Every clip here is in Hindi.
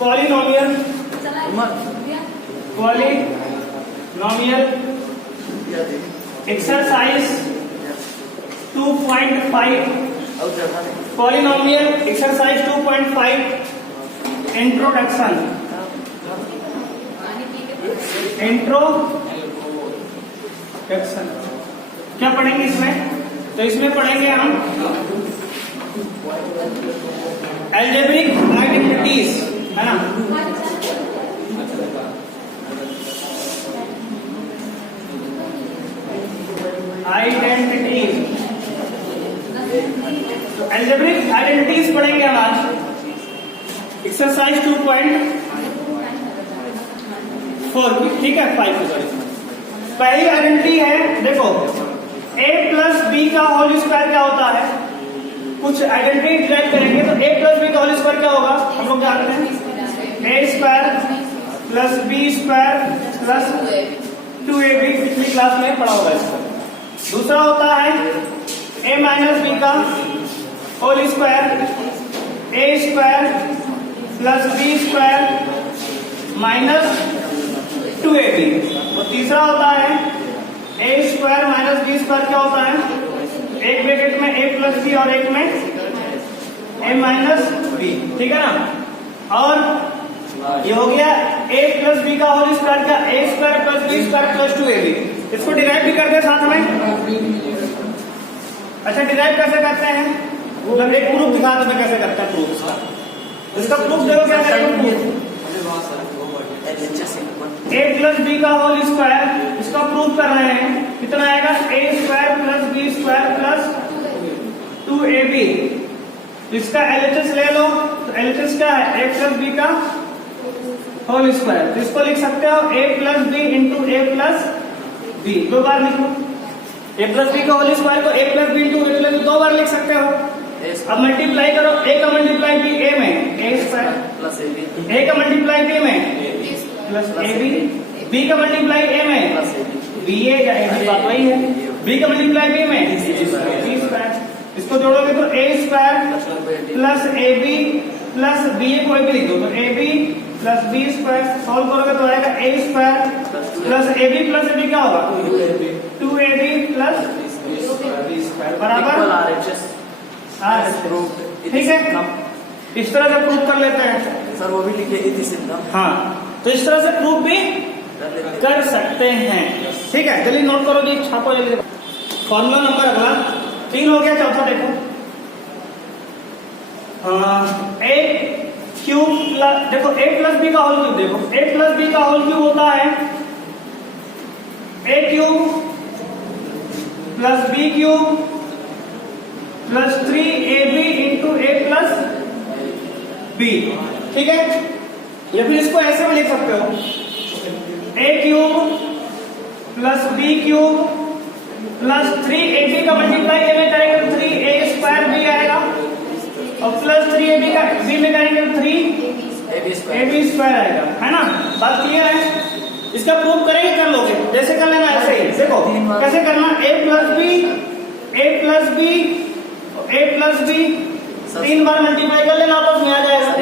Polynomial exercise 2.5 polynomial exercise 2.5 introduction क्या पढ़ेंगे इसमें? तो इसमें पढ़ेंगे हम अलजेब्रिक आइडेंटिटीज, है ना। आइडेंटिटीज, तो अलजेब्रिक आइडेंटिटीज पढ़ेंगे हम आज एक्सरसाइज 2.4 की, ठीक है 5 की। सॉरी, पहली आइडेंटिटी है, देखो a प्लस बी का होल स्क्वायर क्या होता है। कुछ आइडेंटिटी डिराइव करेंगे तो a प्लस बी का होल स्क्वायर क्या होगा, हम लोग जानते हैं a square plus B square plus 2ab, पिछली क्लास में पढ़ा होगा इसका। दूसरा होता है a माइनस बी का whole square a square plus B square minus 2ab। और तीसरा होता है a square minus b square क्या होता है, एक ब्रैकेट में a प्लस बी और एक में a माइनस बी, ठीक है ना। और ये हो गया a प्लस बी का होल स्क्वायर का a square plus B square plus 2ab। इसको डिराइव भी करते हैं साथ में। अच्छा, डिराइव कैसे करते हैं, मतलब एक प्रूफ दिखा दो मैं कैसे करता है प्रूफ इसका प्रूफ देखो क्या करेंगे। a प्लस बी का होल स्क्वायर, इसका प्रूफ कर रहे हैं, कितना आएगा a square plus B square plus 2ab। इसका LHS ले लो, तो LHS क्या है, a प्लस बी का होल स्क्वायर। तो इसको लिख सकते हो a plus b into a plus b, दो बार लिखो। a प्लस बी का होल स्क्वायर को a plus b into a दो बार लिख सकते हो। अब मल्टीप्लाई करो, a का मल्टीप्लाई b a में a स्क्वायर प्लस a का मल्टीप्लाई b में प्लस ab, b का मल्टीप्लाई a में b a या a बात वही है, b का मल्टीप्लाई b में b स्क्वायर। इसको जोड़ोगे तो a square plus ab plus b a को भी लिख दो, तो ab plus b square. Solve करोगे तो आएगा a square plus ab plus ab क्या होगा 2ab प्लस b स्क्वायर बराबर RHS। ठीक है, इस तरह से प्रूफ कर लेते हैं सर, वो भी लिखे सिद्धांत। हाँ, तो इस तरह से प्रूफ भी कर सकते हैं, ठीक है। चलिए नोट करो जी, छापो जल्दी। फॉर्मूला नंबर अगला 3 हो गया। चौथा देखो, a क्यूब देखो a प्लस बी का होल क्यूब, देखो a प्लस बी का होल क्यूब होता है a cube plus B cube plus 3ab into a plus b, ठीक है। या फिर इसको ऐसे में लिख सकते हो a cube plus B cube plus 3ab का मल्टीप्लाई a में करेंगे तो 3a स्क्वायर b आएगा, और प्लस 3ab का b में करेंगे तो 3ab स्क्वायर आएगा, है ना। बात क्लियर है? इसका प्रूफ करेंगे, कर लोगे, जैसे कर लेना ऐसे ही। देखो कैसे करना, a plus b a plus b 3 बार मल्टीप्लाई कर लेना, आपस में आ जाएगा।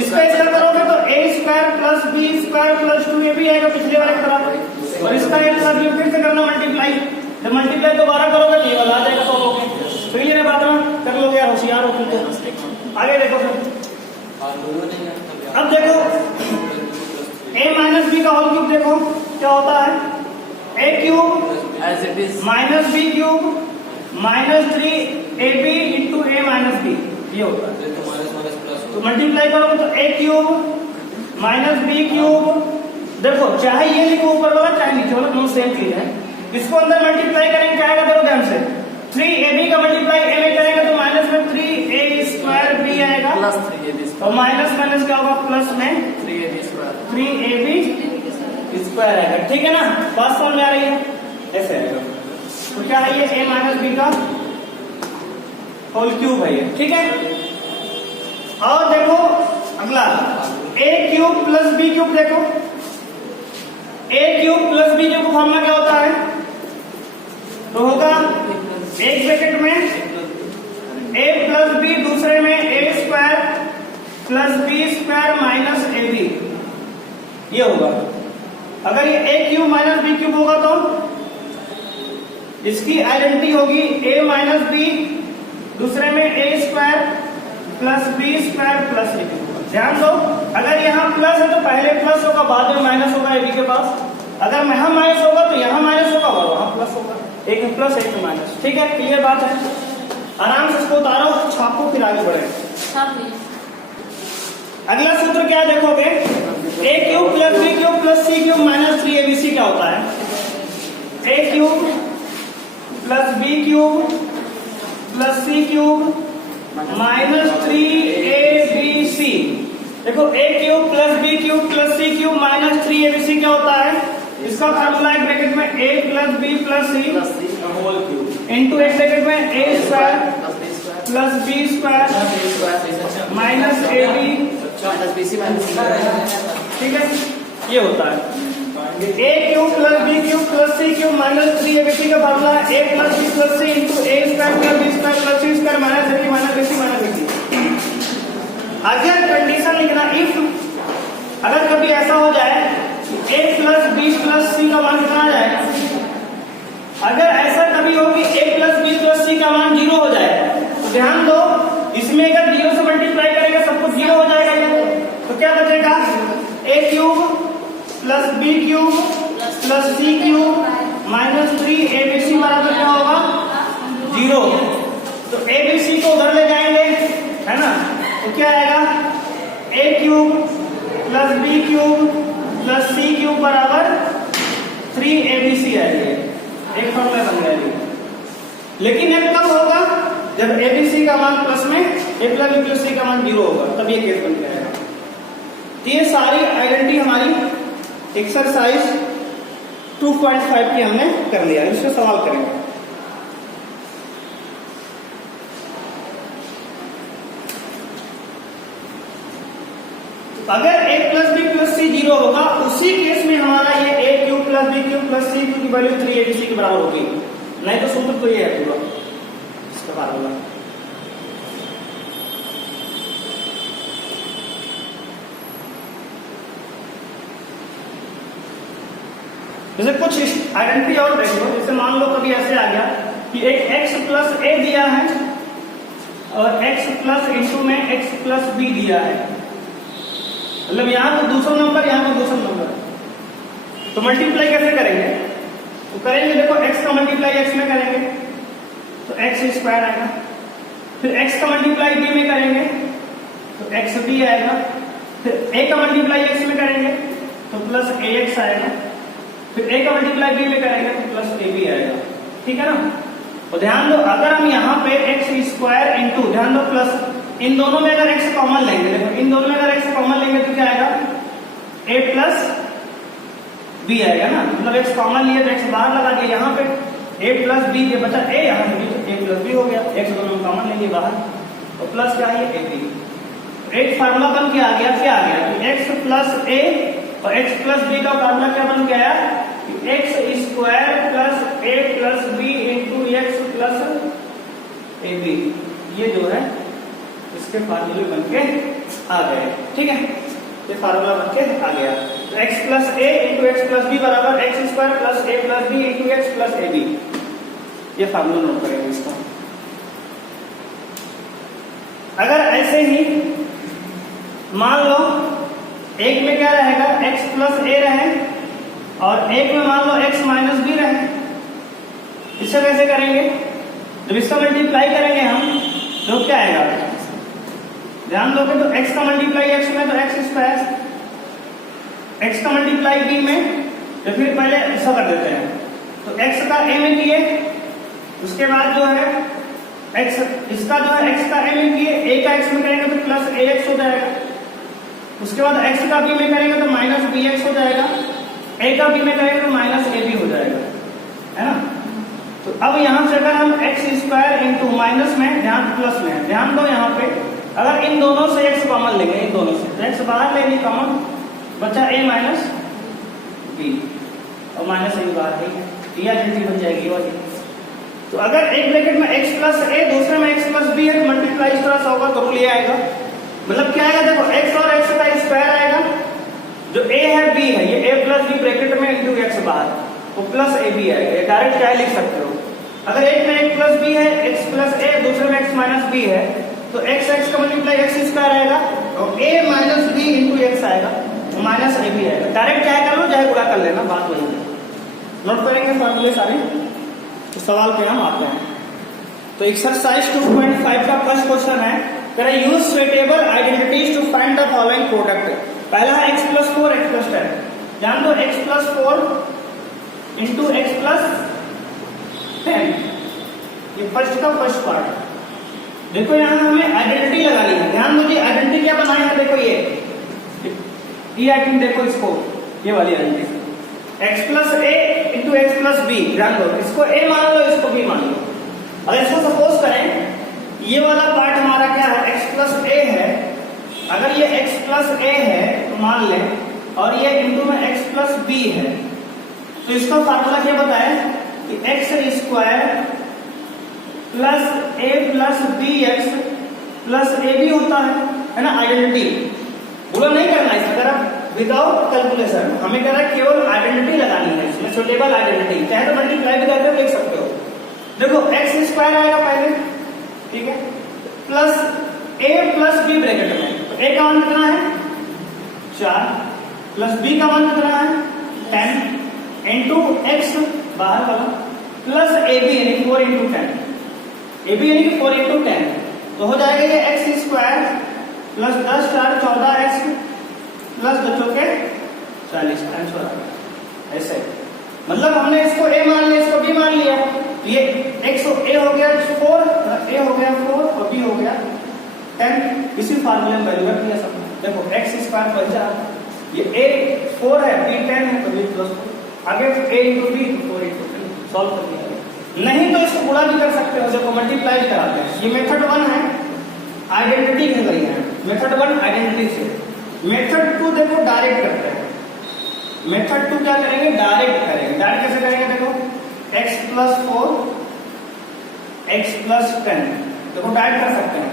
इसका इसका करोगे तो a square plus B square plus 2ab आएगा पिछले वाले की तरह। और इसका a प्लस बी फिर से करना मल्टीप्लाई, जब मल्टीप्लाई दोबारा करोगे तो ये वाला आ जाएगा 100 होके। क्लियर है बात में? कर लोगे यार, होशियार हो तुम तो। आगे देखो फिर, अब देखो a माइनस बी का होल क्यूब देखो क्या होता है, a cube minus b cube minus 3ab into a minus b, ये होता है। तो मल्टीप्लाई करोगे तो a cube minus b cube, देखो चाहे ये लिखो ऊपर वाला चाहे नीचे वाला, दोनों सेम चीज है। इसको अंदर मल्टीप्लाई करेंगे क्या आएगा, देखो ध्यान से 3ab का मल्टीप्लाई a में करेंगे तो माइनस में 3a स्क्वायर b आएगा प्लस 3ab, और माइनस माइनस क्या होगा प्लस में 3ab स्क्वायर आएगा, ठीक है ना। बात समझ में आ रही है? ऐसे आएगा। तो क्या है ये a माइनस बी का होल क्यूब है ये, ठीक है। और देखो अगला a cube plus B cube, देखो a cube plus B cube formula क्या होता है, तो होगा एक ब्रैकेट में a प्लस बी, दूसरे में a square plus B square minus A B, ये होगा। अगर ये a cube minus b cube होगा तो इसकी आइडेंटिटी होगी ए माइनस बी, दूसरे में A square plus B square plus A B. ध्यान दो, अगर यहाँ प्लस है तो पहले प्लस होगा, बाद में माइनस होगा ए बी के पास। अगर यहाँ माइनस होगा तो यहाँ माइनस होगा और वहां प्लस होगा, एक में प्लस एक में माइनस। ठीक है, क्लियर बात है। आराम से इसको उतारो, छापो, फिर आगे बढ़े। अगला सूत्र क्या देखोगे, A cube plus B cube plus C cube minus 3abc क्या होता है? A cube plus B cube plus C cube minus 3abc। देखो A cube plus B cube plus C cube minus 3abc क्या होता है? इसका फार्मूला है ब्रैकेट में a plus B plus C whole cube into एक ब्रैकेट में a square plus B square minus A B minus B C minus C. ठीक है, ये होता है a cube plus B cube plus C cube minus 3abc का फार्मूला है a plus B plus C into a square plus B square plus C square minus A B minus B C minus B C. अगर कंडीशन लिखना इफ अगर कभी ऐसा हो जाए a प्लस बी प्लस सी का मान कितना आ जाएगा? अगर ऐसा कभी हो कि a प्लस बी प्लस सी का मान 0 हो जाए तो ध्यान दो, इसमें अगर 0 से मल्टीप्लाई करेंगे सब कुछ 0 हो जाएगा ये, तो क्या बचेगा? a cube plus B cube plus C cube minus 3abc बराबर क्या होगा? 0। तो abc को उधर ले जाएंगे, है ना, तो क्या आएगा? a cube plus B cube plus C cube बराबर 3abc आएगी, एक फॉर्मूला बन गया। लेकिन ये कब होगा? जब abc का मान प्लस में a प्लस बी प्लस सी का मान 0 होगा, तब ये केस बन जाएगा। तो ये सारी आइडेंटिटी हमारी एक्सरसाइज 2.5 की हमने कर लिया। इसको सवाल करेंगे। अगर a plus B plus c 0 होगा, उसी केस में हमारा ये a cube plus B cube plus C cube की वैल्यू 3abc के बराबर होगी। नहीं तो सूत्र तो ये है पूरा इसका फार्मूला। जैसे कुछ आइडेंटिटी और देख लो, जैसे मान लो कभी ऐसे आ गया कि एक x प्लस a दिया है और x प्लस इंटू में x प्लस b दिया है, मतलब यहाँ पे दूसरा नंबर, यहाँ पे दूसरा नंबर, तो मल्टीप्लाई कैसे करेंगे? तो करेंगे, देखो x का मल्टीप्लाई x में करेंगे तो x स्क्वायर आएगा, फिर x का मल्टीप्लाई b में करेंगे तो x b आएगा, फिर a का मल्टीप्लाई x में करेंगे तो प्लस ax आएगा, फिर a का मल्टीप्लाई b में करेंगे तो प्लस ab आएगा। ठीक है ना? तो ध्यान दो, अगर हम यहाँ पे x स्क्वायर इंटू, ध्यान दो, प्लस इन दोनों में अगर x कॉमन लेंगे, देखो इन दोनों में अगर x कॉमन लेंगे तो क्या आएगा? a प्लस b आएगा ना, मतलब x कॉमन लिए तो x बाहर लगा दिया, यहाँ पे a प्लस b के बचा a, यहाँ पे a प्लस b हो गया, x दोनों में कॉमन लेंगे बाहर, तो प्लस क्या है? a b। एक फार्मूला बन के आ गया, क्या आ गया? x प्लस a और x प्लस b का फार्मूला क्या बन गया? x square plus a plus b into x plus A B. ये जो है इसके फार्मूले बन के आ गए। ठीक है, ये फार्मूला बन के आ गया। तो x plus a into x plus B बराबर X square plus a plus b into x plus A B. ये फार्मूला नोट करेंगे इसका। अगर ऐसे ही मान लो एक में क्या रहेगा? x प्लस a रहे और एक में मान लो x माइनस b रहे, इससे कैसे करेंगे? जब इसका मल्टीप्लाई करेंगे हम तो क्या आएगा? ध्यान दोगे तो x का मल्टीप्लाई x में तो एक्स स्क्वायर, x का मल्टीप्लाई b में, तो फिर पहले ऐसा कर देते हैं, तो x का a में किए, उसके बाद जो है x इसका जो है x का a में किए, a का x में करेंगे तो प्लस ax हो जाएगा, उसके बाद x का b में करेंगे तो माइनस bx हो जाएगा, a का b में करेंगे तो माइनस ab हो जाएगा, है ना? तो अब यहाँ से अगर हम एक्स स्क्वायर इंटू माइनस में, ध्यान प्लस में, ध्यान दो यहाँ पे अगर इन दोनों से x कॉमन लेंगे, इन दोनों से तो x बाहर लेंगे कॉमन, बचा a माइनस b और माइनस a बाहर है, यह आइडेंटिटी बन जाएगी वाली। तो अगर एक ब्रैकेट में x प्लस a दूसरे में x प्लस b है तो मल्टीप्लाई इस तरह से होगा तो रूल ये आएगा मतलब क्या आएगा, देखो x और x का स्क्वायर आएगा, जो a है b है, ये a प्लस b ब्रैकेट में इंटू x बाहर, वो प्लस ab आएगा। ये डायरेक्ट क्या लिख सकते हो, अगर एक में x प्लस b है, x प्लस a, दूसरे में x माइनस b है, तो x का मल्टीप्लाई x स्क्वायर आएगा और a minus b into x आएगा, माइनस ab आएगा। डायरेक्ट चाहे कर लो चाहे गुणा कर लेना, बात वही है। नोट करेंगे फॉर्मूले सारे, तो सवाल पे हम आते हैं। तो एक्सरसाइज 2.5 का फर्स्ट क्वेश्चन है, use suitable identities to find the following product. पहला है x प्लस 4 x प्लस 10, जान दो x plus 4 into x plus 10, ये फर्स्ट का फर्स्ट पार्ट। देखो यहाँ हमें आइडेंटिटी लगानी है, ध्यान दो जी। आइडेंटिटी क्या बनाई है, देखो ये आइटम देखो, इसको ये वाली identity x plus a into x plus b, ध्यान दो, इसको a मान लो, इसको b मान लो। और इसको सपोज करें ये वाला पार्ट हमारा क्या है, x प्लस a है, अगर ये x प्लस a है तो मान लें, और ये इंटू में x प्लस b है, तो इसका फार्मूला क्या बताया कि x square plus a plus B x plus A b होता है ना। आइडेंटिटी पूरा नहीं करना है, अगर आप विदाउट कैलकुलेशन, हमें कह रहा है केवल आइडेंटिटी लगानी है इसमें, सुटेबल आइडेंटिटी, चाहे तो मल्टीप्लाई भी करके देख सकते हो। देखो x स्क्वायर आएगा पहले, ठीक है, plus a plus b bracket में, तो a का मान कितना है 4, प्लस b का मान कितना है 10 इंटू x बाहर वाला, प्लस ab यानी 4 इंटू 10, ab यानी कि 4 इंटू 10, तो हो जाएगा ये x square plus 10 4 14x plus 2 चौके 40 आंसर आ गया। ऐसे मतलब हमने इसको a मान लिया, इसको b मान लिया, ये x a हो गया 4, a हो गया 4 और b हो गया 10, इसी फार्मूले में वैल्यू रख दिया सब। देखो x स्क्वायर बच जा, ये a 4 है, b 10 है, तो b प्लस 4, आगे a into b 4 into 10 solve कर दिया। नहीं तो इसको गुणा भी कर सकते हो, देखो मल्टीप्लाई कराते हैं। ये मेथड 1 है, आइडेंटिटी के लिए है, मेथड 1 आइडेंटिटी से। मेथड 2 देखो डायरेक्ट करते हैं, मेथड 2 क्या करेंगे, डायरेक्ट करेंगे। डायरेक्ट कैसे करेंगे, देखो x प्लस 4 x प्लस 10, देखो डायरेक्ट कर सकते हैं।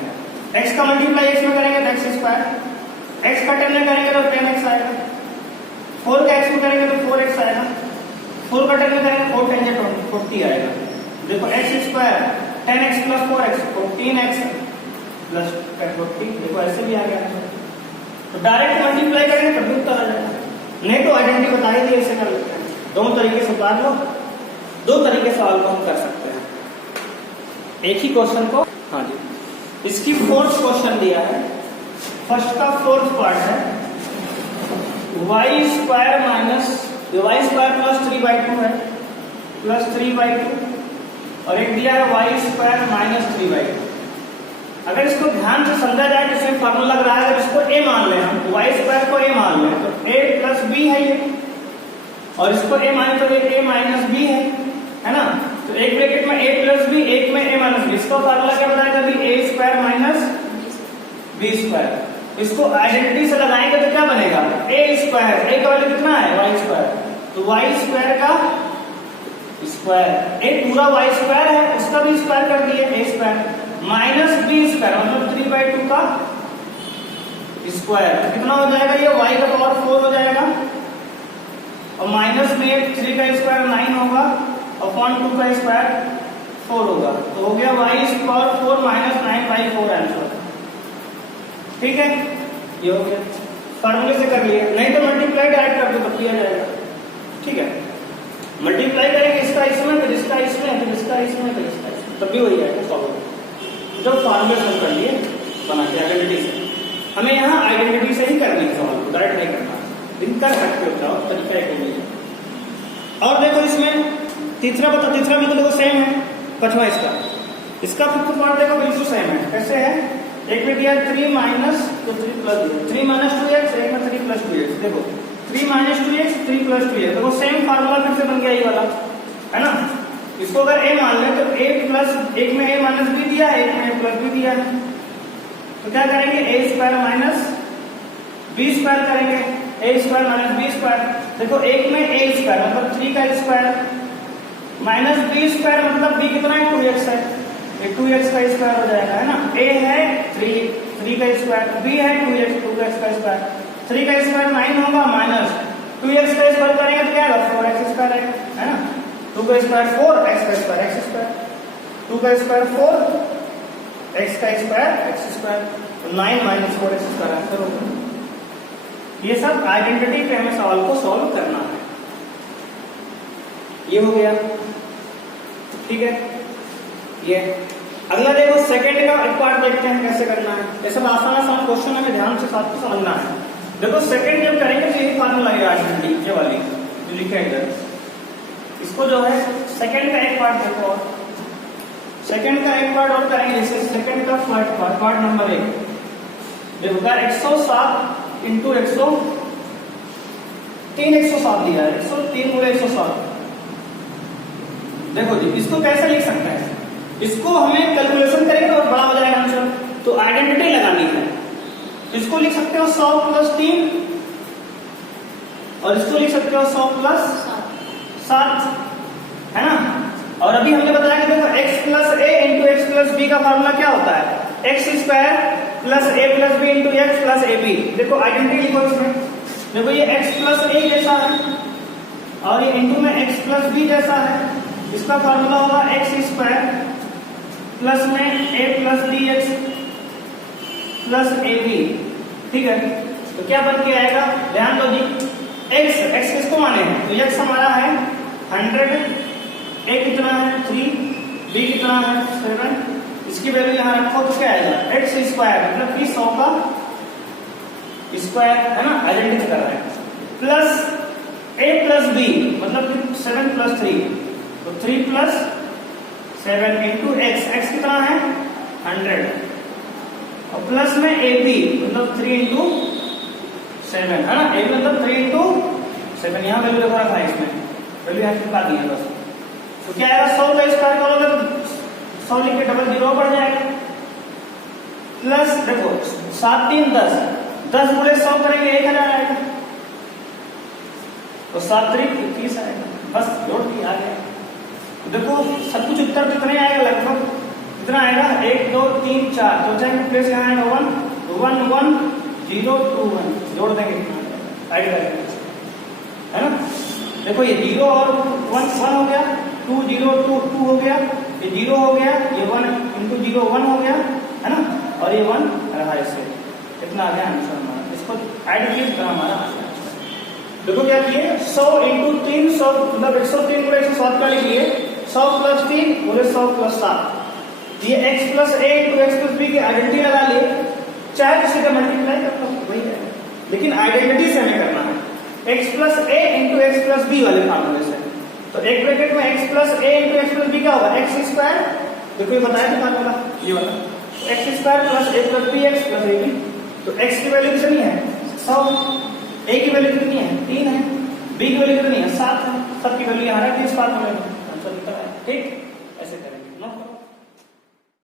x का मल्टीप्लाई x में करेंगे तो x स्क्वायर, x का 10 में करेंगे तो 10x आएगा, 4 का x में करेंगे तो 4x आएगा, 4 का 10 में करेंगे 4 10 40 आएगा। देखो x square 10x plus 4x 14x plus 40, देखो ऐसे भी आ गया। तो डायरेक्ट मल्टीप्लाई करेंगे तब भी उत्तर आ जाएगा, नहीं तो आइडेंटिटी बता ही दी, ऐसे कर लेते हैं। दोनों तरीके से बात लो, दो तरीके से सवाल को हम कर सकते हैं, एक ही क्वेश्चन को। हाँ जी, इसकी फोर्थ क्वेश्चन दिया है, फर्स्ट का फोर्थ पार्ट है, y square minus y square plus 3/2 है, प्लस 3/2, और एक दिया है y स्क्वायर माइनस 3/2। अगर इसको ध्यान से समझा जाए तो इसमें फॉर्मूला लग रहा है, अगर इसको a मान लें हम, y स्क्वायर को a मान लें तो a प्लस b है ये, और इसको a माने तो a माइनस b है ना। तो एक ब्रैकेट में a प्लस b, एक में a माइनस b, इसका फार्मूला क्या बताएगा अभी, a square minus b square. इसको आइडेंटिटी से लगाएंगे तो क्या बनेगा, a स्क्वायर, a का वैल्यू कितना है y स्क्वायर, तो y स्क्वायर का स्क्वायर, a पूरा y स्क्वायर है उसका भी स्क्वायर कर दिए, a square minus b square मतलब 3/2 का स्क्वायर, कितना हो जाएगा, ये y का पावर 4 हो जाएगा, और माइनस में 3 का स्क्वायर 9 होगा, और 2 का स्क्वायर 4 होगा, तो हो गया y पावर 4 माइनस 9/4 आंसर। ठीक है, ये हो गया, फार्मूले से कर लिए, नहीं तो मल्टीप्लाई डायरेक्ट कर दो तब किया जाएगा। ठीक है, मल्टीप्लाई करेंगे इसका इसमें, फिर इसका इसमें, फिर इसका इसमें, फिर इसका इसमें, तब भी वही आएगा सॉल्व। जो फार्मूले से कर लिए बना के आइडेंटिटी से, हमें यहाँ आइडेंटिटी से ही करनी है सवाल को, डायरेक्ट नहीं करना, लेकिन कर सकते हो चाहो, तरीका एक नहीं। और देखो इसमें तीसरा भी तो देखो सेम है, पांचवा इसका फिफ्थ पार्ट देखो बिल्कुल सेम है। कैसे है, एक में दिया 3 माइनस तो 3 प्लस 3 माइनस 2x, एक में 3 प्लस 2x, देखो 3 माइनस 2x 3 प्लस 2x, देखो सेम फार्मूला फिर से बन गया ये वाला, है ना। इसको अगर a मान ले तो a प्लस, एक में a माइनस b दिया है, एक में a प्लस b दिया है, तो क्या करेंगे, a square minus b square करेंगे, a square minus b square. देखो एक में a स्क्वायर मतलब 3 का स्क्वायर, माइनस b स्क्वायर मतलब b कितना है 2x है, ये 2x का स्क्वायर हो जाएगा, है ना। a है 3 का स्क्वायर, b है 2x का स्क्वायर, 3 का स्क्वायर 9 होगा माइनस 2x का स्क्वायर करेंगे तो क्या आएगा 4x स्क्वायर आएगा, है ना। 2 का स्क्वायर 4, x का स्क्वायर x स्क्वायर, 2 का स्क्वायर 4, x का स्क्वायर x स्क्वायर, तो 9 माइनस 4x स्क्वायर आंसर होगा। ये सब आइडेंटिटी पे हमें सवाल को सॉल्व करना है। ये हो गया, ठीक है। ये अगला देखो सेकंड का एक पार्ट देखते हैं कैसे करना है। जैसे आसान क्वेश्चन हमें ध्यान से साथ समझना है। देखो सेकंड जब करेंगे तो यही फार्मूला है आइडेंटिटी ये वाली जो लिखा है इधर, इसको जो है सेकंड का एक पार्ट देखो, और सेकंड का एक पार्ट और करेंगे। जैसे सेकंड का फर्स्ट पार्ट नंबर 1 देखो 107 इंटू 107 दिया है, 103 गुणे 107। देखो जी इसको कैसे लिख सकते हैं, इसको हमें कैलकुलेशन करेंगे और बड़ा हो जाएगा आंसर, तो आइडेंटिटी लगानी है। इसको लिख सकते हो 100 प्लस 3 और इसको लिख सकते हो 100 प्लस 7, है ना। और अभी हमने बताया कि देखो x plus a into x plus b का फॉर्मूला क्या होता है, x square plus a plus b into x plus A b. देखो आइडेंटिटी लिखो इसमें, देखो ये x प्लस ए जैसा है और ये इंटू में x प्लस बी जैसा है। इसका फॉर्मूला होगा एक्स स्क्वायर प्लस में A plus B x plus A B, ठीक है। तो क्या बन के आएगा, ध्यान दो जी, x किसको माने हैं, तो x हमारा है 100, a कितना है 3, b कितना है 7, इसकी वैल्यू यहाँ रखो तो क्या आएगा एक्स स्क्वायर मतलब कि 100 का स्क्वायर, है ना, आइडेंटिटी कर रहे हैं, प्लस a प्लस b मतलब 7 प्लस 3, तो 3 प्लस 7 इंटू एक्स कितना है 100 और प्लस में ए बी मतलब 3 इंटू 7, है ना। ए मतलब 3 इंटू 7, यहाँ वैल्यू रखा था, इसमें वैल्यू यहाँ चिपका दी है बस। तो क्या आएगा 100 का स्क्वायर करोगे तो 100 लिख के डबल 0 बढ़ जाएगा, प्लस देखो 7 3 10 गुणे 100 करेंगे 1000 आएगा, तो 7 3 30 आएगा, बस जोड़ दिया आ गया। देखो सब कुछ उत्तर कितने आएगा, लगभग कितना आएगा 1 2 3 4, तो चाहे प्लेस यहाँ आएगा 1 1 1 0 2 1, जोड़ देंगे ऐड करेंगे, है ना। देखो ये 0 और 1 1 हो गया, 2 0 2 2 हो गया, ये 0 हो गया, ये 1 इंटू 0 1 हो गया, है ना, और ये 1 रहा, इससे कितना आ गया आंसर हमारा। इसको ऐड किए तो हमारा आंसर। देखो क्या किए 100 इंटू 3 100 मतलब 103 गुणे 107 का लिखिए, 100 प्लस 3 बोले 100 प्लस 7, ये x plus a into x plus B की आइडेंटिटी लगा लिए, चाहे किसी का मल्टीप्लाई कर लो वही है, लेकिन आइडेंटिटी से हमें करना है x plus a into x plus B वाले फार्मूले से। तो एक ब्रैकेट में x plus a into x plus B क्या होगा एक्स स्क्वायर, देखो ये बताया था फार्मूला ये वाला, x square plus a plus B x plus A b. तो x की वैल्यू कितनी है 100, a की वैल्यू कितनी है 3 है, b की वैल्यू कितनी है 7 है, सबकी वैल्यू यहाँ रख दी इस फार्मूले में, आंसर निकल आया, ठीक।